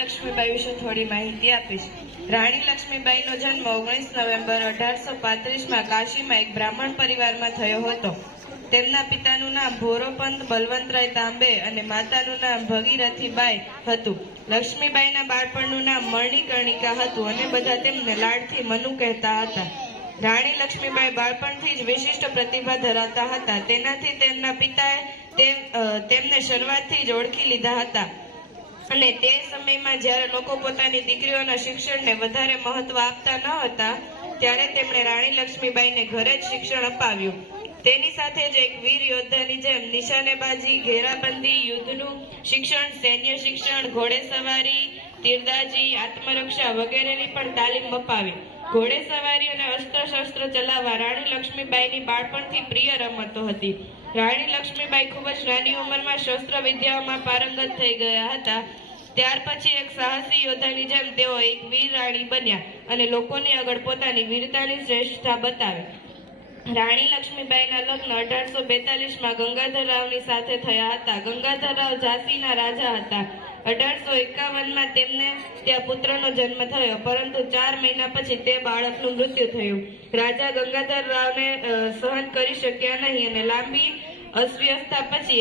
લક્ષ્મીબાઈ વિશે થોડી માહિતી આપીશ. રાણી લક્ષ્મીબાઈનો જન્મ 19 નવેમ્બર 1835માં કાશીમાં એક બ્રાહ્મણ પરિવારમાં થયો હતો. તેમના પિતાનું નામ ભોરોપંત બલવંતરાય તાંબે અને માતાનું નામ ભગીરથીબાઈ હતું. લક્ષ્મીબાઈના બાળપણનું નામ મણિકર્ણિકા હતું અને બધા તેમને લાડથી મનુ કહેતા હતા. રાણી લક્ષ્મીબાઈ બાળપણથી જ વિશિષ્ટ પ્રતિભા ધરાવતા હતા. તેનાથી તેમના પિતાએ તેમને શરૂઆતથી જ ઓળખી લીધા હતા અને તે સમયમાં જ્યારે લોકો પોતાની દીકરીઓના શિક્ષણને વધારે મહત્વ આપતા ન હતા ત્યારે તેમણે રાણી લક્ષ્મીબાઈને ઘરે જ શિક્ષણ અપાવ્યું. તેની સાથે જ એક વીર યોદ્ધાની જેમ નિશાનેબાજી, ઘેરાબંધી, યુદ્ધનું શિક્ષણ, સૈન્ય શિક્ષણ, ઘોડેસવારી, તીરંદાજી, આત્મરક્ષા વગેરેની પણ તાલીમ અપાવી. ઘોડેસવારી અને અસ્ત્ર-શસ્ત્ર ચલાવવા રાણી લક્ષ્મીબાઈની બાળપણથી પ્રિય રમતો હતી. રાણી લક્ષ્મીબાઈ ખૂબ જ નાની ઉંમરમાં શસ્ત્ર વિદ્યાઓમાં પારંગત થઈ ગયા હતા. ત્યાર પછી એક સાહસી યોદ્ધાની જેમ તેઓ એક વીર રાણી બન્યા અને લોકોની આગળ પોતાની વીરતાની શ્રેષ્ઠતા બતાવી. રાણી લક્ષ્મીબાઈના લગ્ન 1842માં ગંગાધર રાવની સાથે થયા હતા. ગંગાધર રાવ ઝાંસીના રાજા હતા. 1851માં તેમને ત્યાં પુત્રનો જન્મ થયો, પરંતુ 4 મહિના પછી તે બાળકનું મૃત્યુ થયું. રાજા ગંગાધર રાવને સહન કરી શક્યા નહીં અને લાંબી અસ્વસ્થતા પછી